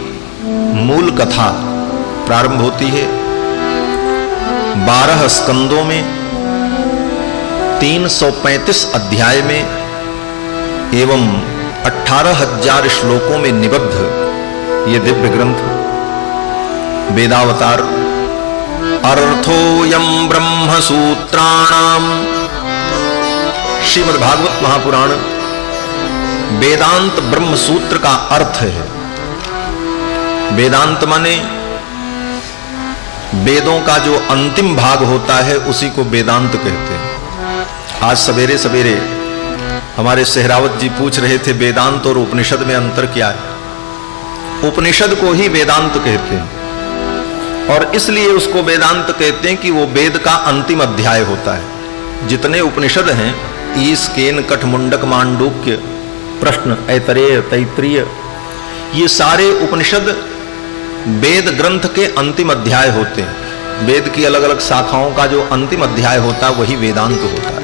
मूल कथा प्रारंभ होती है। 12 स्कंदों में 335 अध्याय में एवं 18,000 श्लोकों में निबद्ध ये दिव्य ग्रंथ वेदावतार अर्थोयम ब्रह्म सूत्राणाम। श्रीमद् भागवत महापुराण वेदांत ब्रह्म सूत्र का अर्थ है। वेदांत माने वेदों का जो अंतिम भाग होता है उसी को वेदांत कहते हैं। आज सवेरे सवेरे हमारे सहरावत जी पूछ रहे थे वेदांत और उपनिषद में अंतर क्या है? उपनिषद को ही वेदांत कहते हैं और इसलिए उसको वेदांत कहते हैं कि वो वेद का अंतिम अध्याय होता है। जितने उपनिषद हैं ईश केन कठ मुंडक मांडूक्य प्रश्न ऐतरेय तैत्रीय, ये सारे उपनिषद वेद ग्रंथ के अंतिम अध्याय होते हैं। वेद की अलग अलग शाखाओं का जो अंतिम अध्याय होता है वही वेदांत होता है।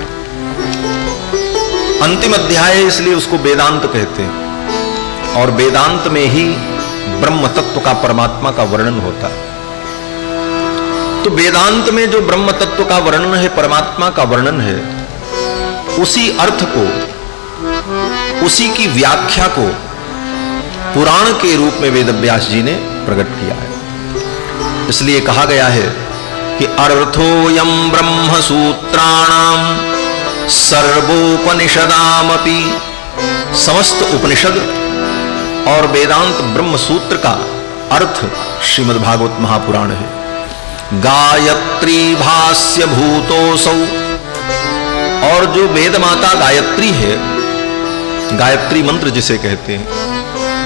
अंतिम अध्याय इसलिए उसको वेदांत कहते हैं और वेदांत में ही ब्रह्म तत्व का परमात्मा का वर्णन होता है। तो वेदांत में जो ब्रह्म तत्व का वर्णन है, परमात्मा का वर्णन है, उसी अर्थ को, उसी की व्याख्या को पुराण के रूप में वेदव्यास जी ने प्रकट किया है। इसलिए कहा गया है कि अर्थोयम ब्रह्म सूत्राणाम सर्वोपनिषदामपि। समस्त उपनिषद और वेदांत ब्रह्म सूत्र का अर्थ श्रीमद् भागवत महापुराण है। गायत्री भाष्य भूतोसौ, और जो वेद माता गायत्री है गायत्री मंत्र जिसे कहते हैं,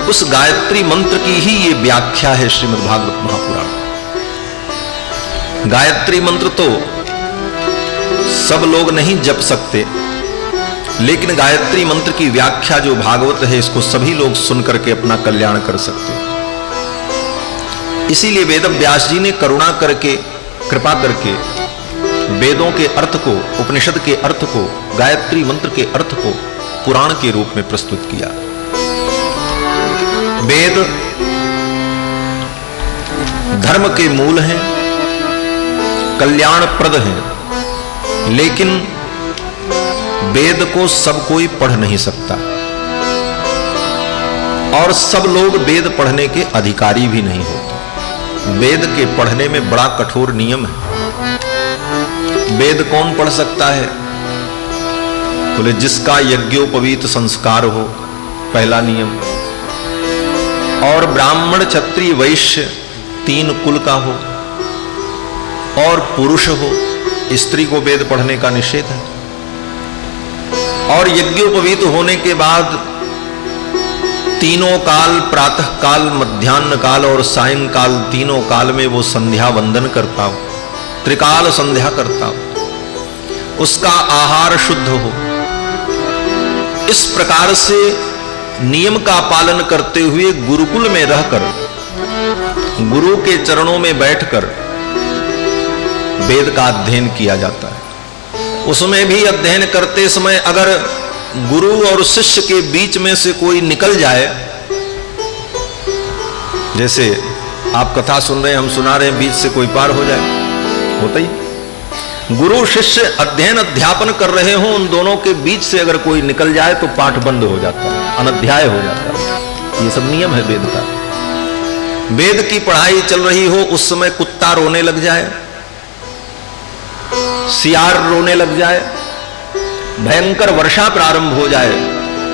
उस गायत्री मंत्र की ही ये व्याख्या है श्रीमद् भागवत महापुराण। गायत्री मंत्र तो सब लोग नहीं जप सकते, लेकिन गायत्री मंत्र की व्याख्या जो भागवत है, इसको सभी लोग सुन करके अपना कल्याण कर सकते हैं। इसीलिए वेद व्यास जी ने करुणा करके, कृपा करके वेदों के अर्थ को, उपनिषद के अर्थ को, गायत्री मंत्र के अर्थ को पुराण के रूप में प्रस्तुत किया। वेद धर्म के मूल हैं, कल्याणप्रद हैं, लेकिन वेद को सब कोई पढ़ नहीं सकता और सब लोग वेद पढ़ने के अधिकारी भी नहीं होते। वेद के पढ़ने में बड़ा कठोर नियम है। वेद कौन पढ़ सकता है? बोले जिसका यज्ञोपवीत संस्कार हो, पहला नियम, और ब्राह्मण क्षत्रिय वैश्य 3 कुल का हो, और पुरुष हो। स्त्री को वेद पढ़ने का निषेध है। और यज्ञोपवीत होने के बाद तीनों काल, प्रातः काल, मध्याह्न काल और सायंकाल, तीनों काल में वो संध्या वंदन करता हो, त्रिकाल संध्या करता हो, उसका आहार शुद्ध हो। इस प्रकार से नियम का पालन करते हुए गुरुकुल में रहकर, गुरु के चरणों में बैठकर वेद का अध्ययन किया जाता है। उसमें भी अध्ययन करते समय अगर गुरु और शिष्य के बीच में से कोई निकल जाए, जैसे आप कथा सुन रहे हैं, हम सुना रहे हैं, बीच से कोई पार हो जाए, होता ही। गुरु शिष्य अध्ययन अध्यापन कर रहे हो, उन दोनों के बीच से अगर कोई निकल जाए तो पाठ बंद हो जाता है, अनध्याय हो जाता है। ये सब नियम है वेद का। वेद की पढ़ाई चल रही हो, उस समय कुत्ता रोने लग जाए, सियार रोने लग जाए, भयंकर वर्षा प्रारंभ हो जाए,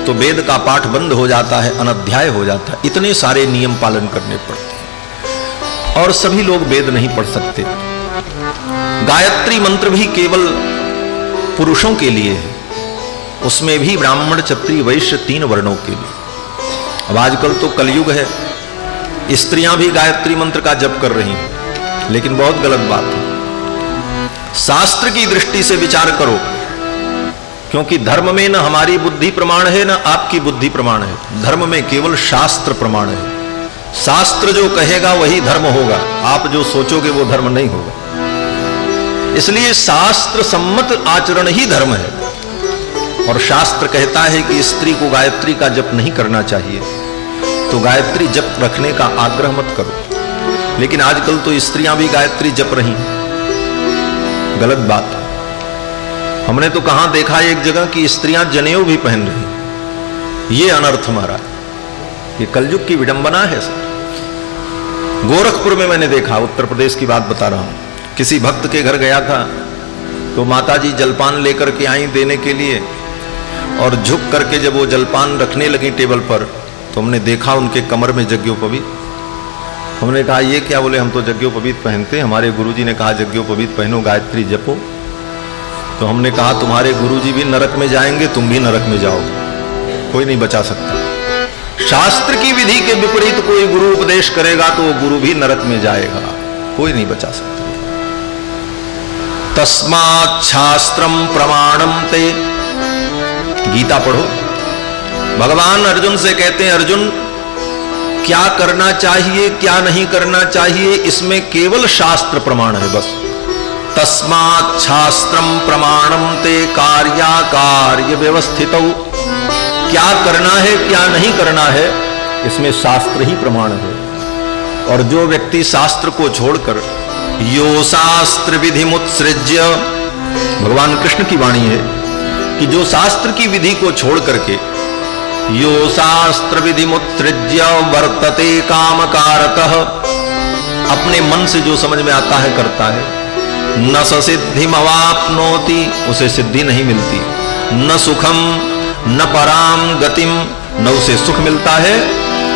तो वेद का पाठ बंद हो जाता है, अनध्याय हो जाता है। इतने सारे नियम पालन करने पड़ते हैं और सभी लोग वेद नहीं पढ़ सकते। गायत्री मंत्र भी केवल पुरुषों के लिए है, उसमें भी ब्राह्मण क्षत्रिय वैश्य 3 वर्णों के लिए। अब आजकल तो कलयुग है, स्त्रियां भी गायत्री मंत्र का जप कर रही हैं, लेकिन बहुत गलत बात है। शास्त्र की दृष्टि से विचार करो, क्योंकि धर्म में न हमारी बुद्धि प्रमाण है, न आपकी बुद्धि प्रमाण है। धर्म में केवल शास्त्र प्रमाण है। शास्त्र जो कहेगा वही धर्म होगा, आप जो सोचोगे वो धर्म नहीं होगा। इसलिए शास्त्र सम्मत आचरण ही धर्म है। और शास्त्र कहता है कि स्त्री को गायत्री का जप नहीं करना चाहिए, तो गायत्री जप रखने का आग्रह मत करो। लेकिन आजकल तो स्त्रियां भी गायत्री जप रही, गलत बात। हमने तो कहां देखा एक जगह कि स्त्रियां जनेऊ भी पहन रही, ये अनर्थ हमारा, ये कलयुग की विडंबना है। गोरखपुर में मैंने देखा, उत्तर प्रदेश की बात बता रहा हूं, किसी भक्त के घर गया था, तो माताजी जलपान लेकर के आई देने के लिए, और झुक करके जब वो जलपान रखने लगी टेबल पर, तो हमने देखा उनके कमर में यज्ञोपवीत। हमने कहा ये क्या? बोले हम तो यज्ञोपवीत पहनते, हमारे गुरुजी ने कहा यज्ञोपवीत पहनो, गायत्री जपो। तो हमने कहा तुम्हारे गुरुजी भी नरक में जाएंगे, तुम भी नरक में जाओगे, कोई नहीं बचा सकता। शास्त्र की विधि के विपरीत कोई गुरु उपदेश करेगा तो वो गुरु भी नरक में जाएगा, कोई नहीं बचा सकता। तस्मात् शास्त्रम प्रमाणम ते, गीता पढ़ो। भगवान अर्जुन से कहते हैं, अर्जुन क्या करना चाहिए क्या नहीं करना चाहिए, इसमें केवल शास्त्र प्रमाण है बस। तस्मात् शास्त्रम प्रमाणम ते कार्याकार्य व्यवस्थितौ, क्या करना है क्या नहीं करना है, इसमें शास्त्र ही प्रमाण है। और जो व्यक्ति शास्त्र को छोड़कर यो शास्त्र विधि मुत्सृज्य, भगवान कृष्ण की वाणी है कि जो शास्त्र की विधि को छोड़ करके यो शास्त्र विधि मुत्सृज्य वर्तते कामकारतः, अपने मन से जो समझ में आता है करता है, न स सिद्धिमवाप्नोति, उसे सिद्धि नहीं मिलती, न सुखम न पराम गतिम, न उसे सुख मिलता है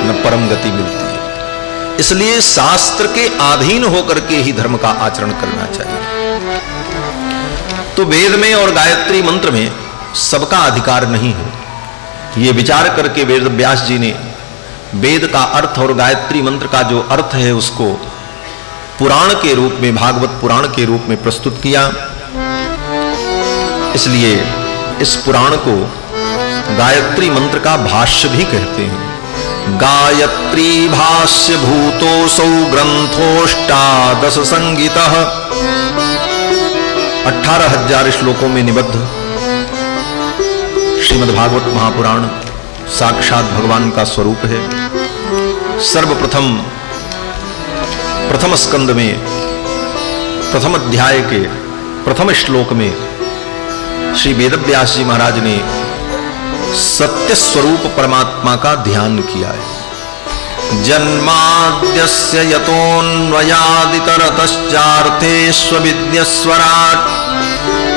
न परम गति मिलती है। इसलिए शास्त्र के अधीन होकर के ही धर्म का आचरण करना चाहिए। तो वेद में और गायत्री मंत्र में सबका अधिकार नहीं है। ये विचार करके वेद व्यास जी ने वेद का अर्थ और गायत्री मंत्र का जो अर्थ है उसको पुराण के रूप में, भागवत पुराण के रूप में प्रस्तुत किया। इसलिए इस पुराण को गायत्री मंत्र का भाष्य भी कहते हैं। गायत्री भाष्य भूतोऽसौ ग्रंथोऽष्टादश संगीतः। 18,000 श्लोकों में निबद्ध श्रीमद् भागवत महापुराण साक्षात भगवान का स्वरूप है। सर्वप्रथम प्रथम स्कंद में प्रथम अध्याय के प्रथम श्लोक में श्री वेदव्यास जी महाराज ने सत्य स्वरूप परमात्मा का ध्यान किया है। जन्माद्यस्य यतोऽन्वयादितरतश्चार्थेष्वविद्यस्वराट्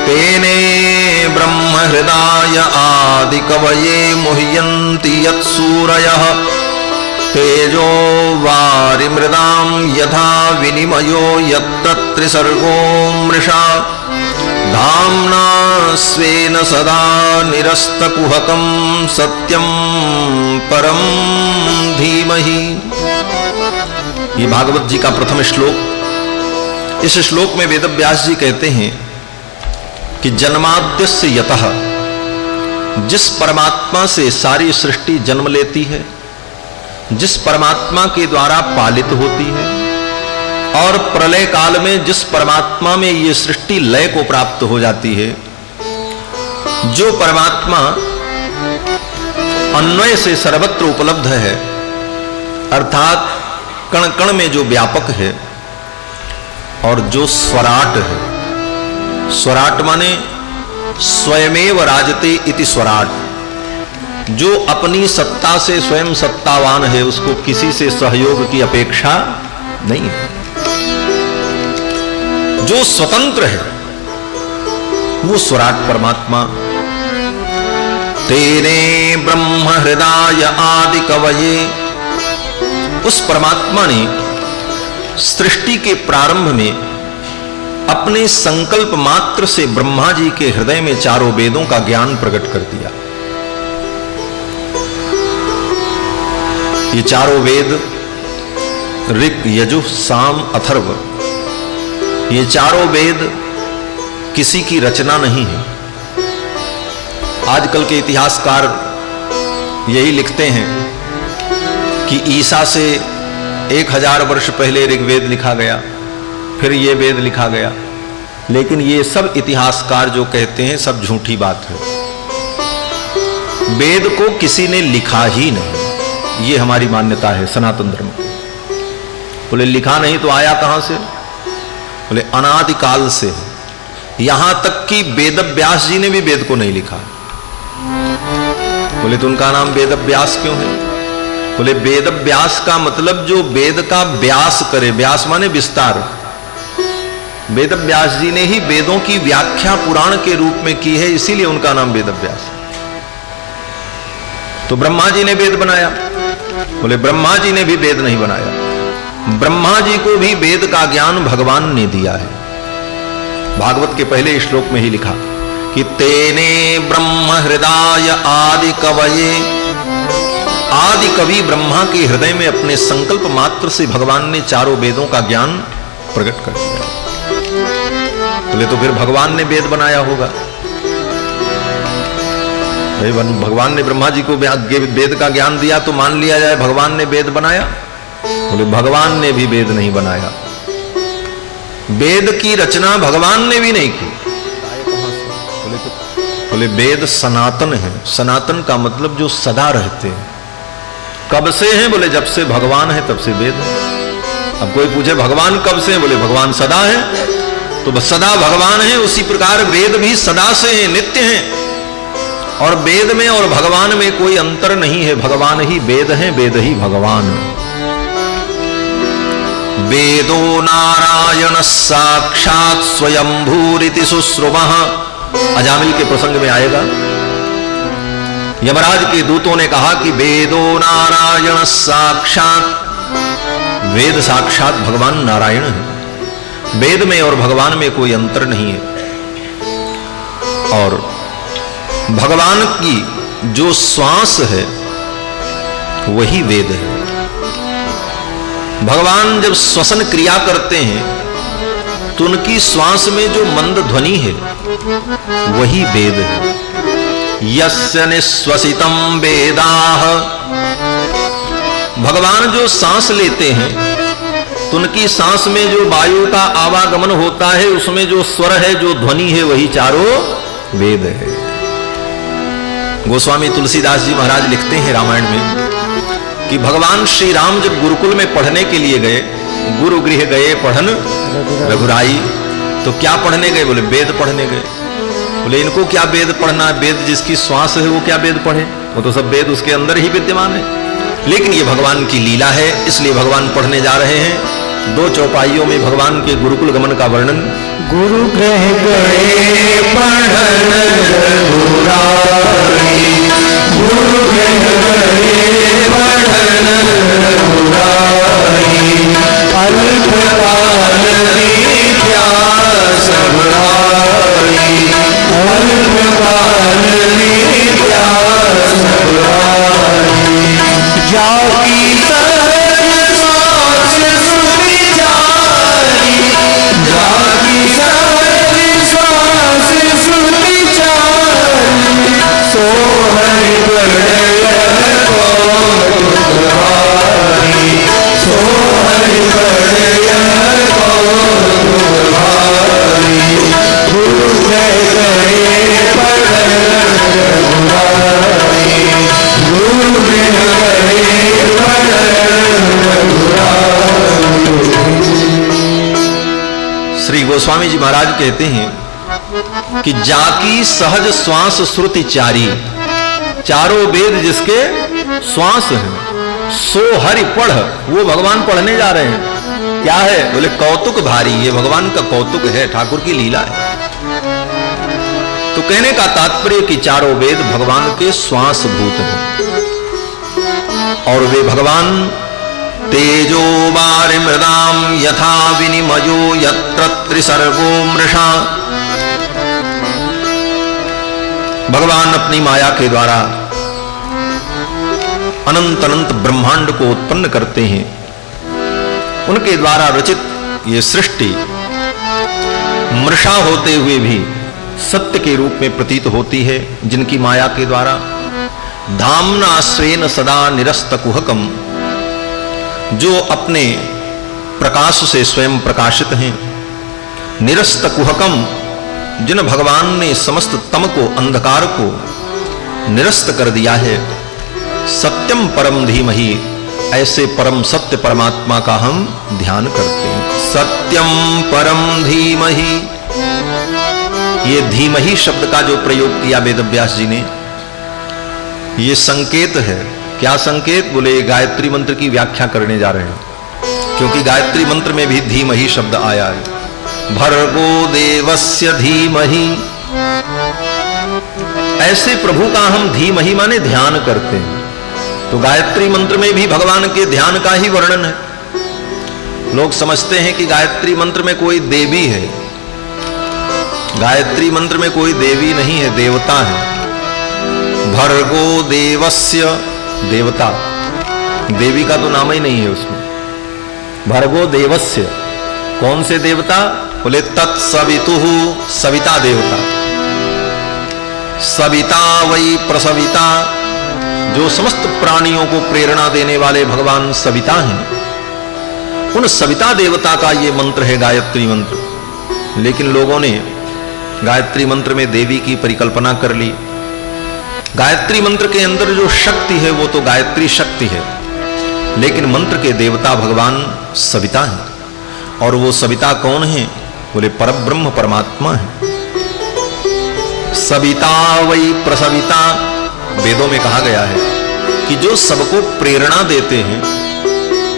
तेने ब्रह्म हृदय आदि कवये मुह्यन्ति यत्सूरयः तेजो वारिमृदां यथा विनिमयो यत्र त्रिसर्गो मृषा धाम्ना स्वेन सदा निरस्तकुहकं सत्यं परम धीमहि। ये भागवत जी का प्रथम श्लोक। इस श्लोक में वेदव्यास जी कहते हैं कि जन्माद्यस्य यतः, जिस परमात्मा से सारी सृष्टि जन्म लेती है, जिस परमात्मा के द्वारा पालित होती है, और प्रलय काल में जिस परमात्मा में ये सृष्टि लय को प्राप्त हो जाती है, जो परमात्मा अन्वय से सर्वत्र उपलब्ध है, अर्थात कण कण में जो व्यापक है, और जो स्वराट है। स्वराट माने स्वयमेव राजते इति स्वराट। जो अपनी सत्ता से स्वयं सत्तावान है, उसको किसी से सहयोग की अपेक्षा नहीं है। जो स्वतंत्र है वो स्वराट परमात्मा। तेने ब्रह्म हृदय आदि कवये, उस परमात्मा ने सृष्टि के प्रारंभ में अपने संकल्प मात्र से ब्रह्मा जी के हृदय में चारों वेदों का ज्ञान प्रकट कर दिया। ये चारों वेद ऋक यजुः साम अथर्व, ये चारों वेद किसी की रचना नहीं है। आजकल के इतिहासकार यही लिखते हैं कि ईसा से 1000 वर्ष पहले ऋग्वेद लिखा गया, फिर ये वेद लिखा गया। लेकिन ये सब इतिहासकार जो कहते हैं सब झूठी बात है। वेद को किसी ने लिखा ही नहीं, ये हमारी मान्यता है सनातन धर्म। बोले लिखा नहीं तो आया कहां से? बोले अनादिकाल से है। यहां तक कि वेदव्यास जी ने भी वेद को नहीं लिखा। बोले तो उनका नाम वेदव्यास क्यों है? बोले वेदव्यास का मतलब जो वेद का व्यास करे, व्यास माने विस्तार। वेदव्यास जी ने ही वेदों की व्याख्या पुराण के रूप में की है, इसीलिए उनका नाम वेदव्यास है। तो ब्रह्मा जी ने वेद बनाया? बोले ब्रह्मा जी ने भी वेद नहीं बनाया। ब्रह्मा जी को भी वेद का ज्ञान भगवान ने दिया है। भागवत के पहले श्लोक में ही लिखा कि तेने ब्रह्म हृदय आदि कवये, आदि कवि ब्रह्मा के हृदय में अपने संकल्प मात्र से भगवान ने चारों वेदों का ज्ञान प्रकट कर दिया। बोले तो फिर भगवान ने वेद बनाया होगा। भगवान ने ब्रह्मा जी को वेद का ज्ञान दिया तो मान लिया जाए भगवान ने वेद बनाया? बोले भगवान ने भी वेद नहीं बनाया। वेद की रचना भगवान ने भी नहीं की। बोले वेद सनातन है। सनातन का मतलब जो सदा रहते हैं। कब से हैं? बोले जब से भगवान है तब से वेद है। अब कोई पूछे भगवान कब से? बोले भगवान सदा है। तो सदा भगवान है, उसी प्रकार वेद भी सदा से हैं, नित्य हैं। और वेद में और भगवान में कोई अंतर नहीं है। भगवान ही वेद है, वेद ही भगवान है। वेदो नारायण साक्षात् स्वयंभूरिति सुश्रुमः, अजामिल के प्रसंग में आएगा। यमराज के दूतों ने कहा कि वेदो नारायण साक्षात्, वेद साक्षात भगवान नारायण है। वेद में और भगवान में कोई अंतर नहीं है। और भगवान की जो श्वास है वही वेद है। भगवान जब श्वसन क्रिया करते हैं तो उनकी श्वास में जो मंद ध्वनि है वही वेद है। यस्य निश्वसितम वेदाः, भगवान जो सांस लेते हैं तो उनकी सांस में जो वायु का आवागमन होता है उसमें जो स्वर है, जो ध्वनि है, वही चारों वेद है। गोस्वामी तुलसीदास जी महाराज लिखते हैं रामायण में कि भगवान श्री राम जब गुरुकुल में पढ़ने के लिए गए, गुरु गृह गए पढ़न रघुराई, तो क्या पढ़ने गए? बोले वेद पढ़ने गए। बोले इनको क्या वेद पढ़ना है? वेद जिसकी श्वास है वो क्या वेद पढ़े? वो तो सब वेद उसके अंदर ही विद्यमान है। लेकिन ये भगवान की लीला है, इसलिए भगवान पढ़ने जा रहे हैं। 2 चौपाइयों में भगवान के गुरुकुल गमन का वर्णन। गुरु गृह गए पढ़न रघुराई, गुरु गृह गए पढ़न रघुराई, अल्पकाल विद्या सब आई, अल्पकाल विद्या सब आई, जाकी सहज श्वास श्रुति चारी, जाकी सहज श्वास श्रुति चारी, सो हरि बड़य कोटि भारी, सो हरि बड़य कोटि भारी, गुरु गए पढ़न रघुराई, गुरु गए पढ़न रघुराई। श्री गोस्वामी जी महाराज कहते हैं कि जाकी सहज श्वास श्रुति चारी, चारों वेद जिसके श्वास हैं, सो हरि पढ़, वो भगवान पढ़ने जा रहे हैं। क्या है? बोले कौतुक भारी, ये भगवान का कौतुक है, ठाकुर की लीला है। तो कहने का तात्पर्य कि चारों वेद भगवान के श्वास भूत हैं और वे भगवान तेजो वारि मृदाम यथा विनिमयो यत्र त्रिसर्गो मृषा, भगवान अपनी माया के द्वारा अनंत अनंत ब्रह्मांड को उत्पन्न करते हैं। उनके द्वारा रचित ये सृष्टि मृषा होते हुए भी सत्य के रूप में प्रतीत होती है, जिनकी माया के द्वारा धामना स्वेन सदा निरस्त कुहकम, जो अपने प्रकाश से स्वयं प्रकाशित हैं। निरस्त कुहकम, जिन भगवान ने समस्त तम को, अंधकार को निरस्त कर दिया है। सत्यम परम धीमहि, ऐसे परम सत्य परमात्मा का हम ध्यान करते हैं। सत्यम परम धीमहि, ये धीमहि शब्द का जो प्रयोग किया वेदव्यास जी ने, ये संकेत है। क्या संकेत? बोले गायत्री मंत्र की व्याख्या करने जा रहे हैं, क्योंकि गायत्री मंत्र में भी धीमहि शब्द आया है। भर्गो देवस्य धीमहि, ऐसे प्रभु का हम धीमहि माने ध्यान करते हैं। तो गायत्री मंत्र में भी भगवान के ध्यान का ही वर्णन है। लोग समझते हैं कि गायत्री मंत्र में कोई देवी है। गायत्री मंत्र में कोई देवी नहीं है, देवता है। भर्गो देवस्य, देवता, देवी का तो नाम ही नहीं है उसमें। भर्गो देवस्य, कौन से देवता? बोले तत्सवितुः, सविता देवता। सविता वै प्रसविता, जो समस्त प्राणियों को प्रेरणा देने वाले भगवान सविता हैं। उन सविता देवता का ये मंत्र है गायत्री मंत्र। लेकिन लोगों ने गायत्री मंत्र में देवी की परिकल्पना कर ली। गायत्री मंत्र के अंदर जो शक्ति है वो तो गायत्री शक्ति है, लेकिन मंत्र के देवता भगवान सविता हैं। और वो सविता कौन है? बोले परब्रह्म परमात्मा है। सविता वही प्रसविता, वेदों में कहा गया है कि जो सबको प्रेरणा देते हैं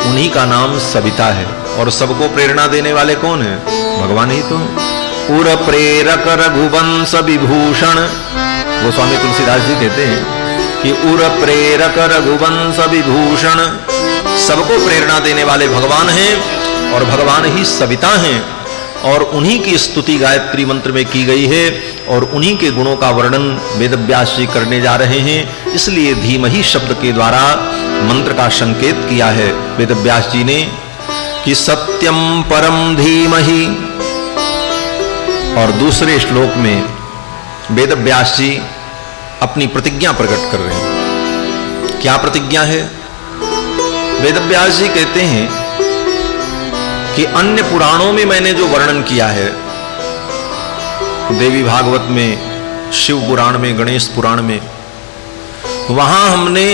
उन्हीं का नाम सविता है। और सबको प्रेरणा देने वाले कौन है? भगवान ही तो है। उर प्रेरक रघुवंश विभूषण, गोस्वामी तुलसीदास जी कहते हैं कि उर प्रेरक रघुवंश विभूषण, सबको प्रेरणा देने वाले भगवान हैं और भगवान ही सविता हैं। और उन्हीं की स्तुति गायत्री मंत्र में की गई है और उन्हीं के गुणों का वर्णन वेदव्यास जी करने जा रहे हैं। इसलिए धीमहि शब्द के द्वारा मंत्र का संकेत किया है वेदव्यास जी ने कि सत्यम परम धीमहि। और दूसरे श्लोक में वेदव्यास जी अपनी प्रतिज्ञा प्रकट कर रहे हैं। क्या प्रतिज्ञा है? वेदव्यास जी कहते हैं कि अन्य पुराणों में मैंने जो वर्णन किया है, देवी भागवत में, शिव पुराण में, गणेश पुराण में, वहां हमने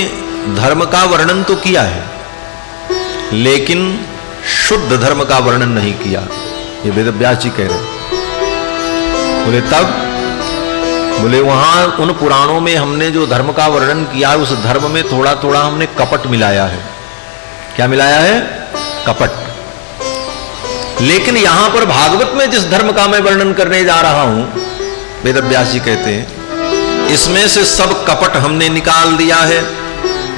धर्म का वर्णन तो किया है लेकिन शुद्ध धर्म का वर्णन नहीं किया। ये वेदव्यास जी कह रहे हैं। बोले तब? बोले वहां उन पुराणों में हमने जो धर्म का वर्णन किया, उस धर्म में थोड़ा थोड़ा हमने कपट मिलाया है। क्या मिलाया है? कपट। लेकिन यहां पर भागवत में जिस धर्म का मैं वर्णन करने जा रहा हूं, वेदव्यास जी कहते हैं इसमें से सब कपट हमने निकाल दिया है।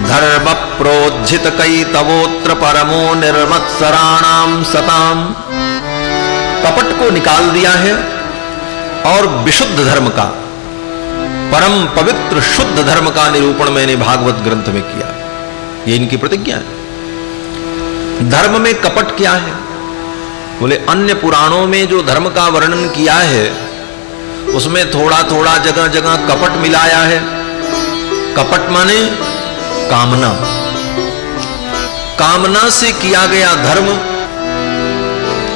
धर्म प्रोज्झित कई तवोत्र परमो निर्मत्सराणाम सताम। कपट को निकाल दिया है और विशुद्ध धर्म का, परम पवित्र शुद्ध धर्म का निरूपण मैंने भागवत ग्रंथ में किया। ये इनकी प्रतिज्ञा है। धर्म में कपट क्या है? बोले अन्य पुराणों में जो धर्म का वर्णन किया है उसमें थोड़ा थोड़ा जगह जगह कपट मिलाया है। कपट माने कामना। कामना से किया गया धर्म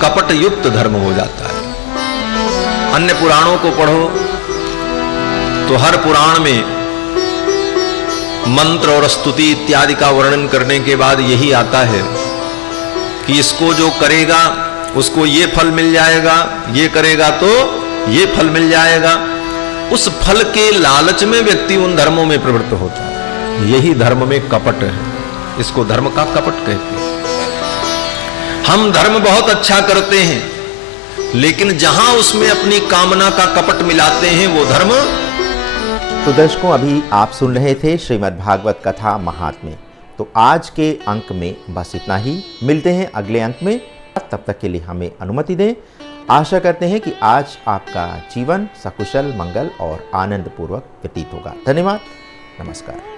कपट युक्त धर्म हो जाता है। अन्य पुराणों को पढ़ो तो हर पुराण में मंत्र और स्तुति इत्यादि का वर्णन करने के बाद यही आता है कि इसको जो करेगा उसको ये फल मिल जाएगा, ये करेगा तो ये फल मिल जाएगा। उस फल के लालच में व्यक्ति उन धर्मों में प्रवृत्त होता है। यही धर्म में कपट है। इसको धर्म का कपट कहते हैं। हम धर्म बहुत अच्छा करते हैं लेकिन जहां उसमें अपनी कामना का कपट मिलाते हैं वो धर्म। तो दर्शकों, अभी आप सुन रहे थे श्रीमद् भागवत कथा महात्म्य। तो आज के अंक में बस इतना ही। मिलते हैं अगले अंक में। तब तक के लिए हमें अनुमति दें। आशा करते हैं कि आज आपका जीवन सकुशल, मंगल और आनंद पूर्वक व्यतीत होगा। धन्यवाद। नमस्कार।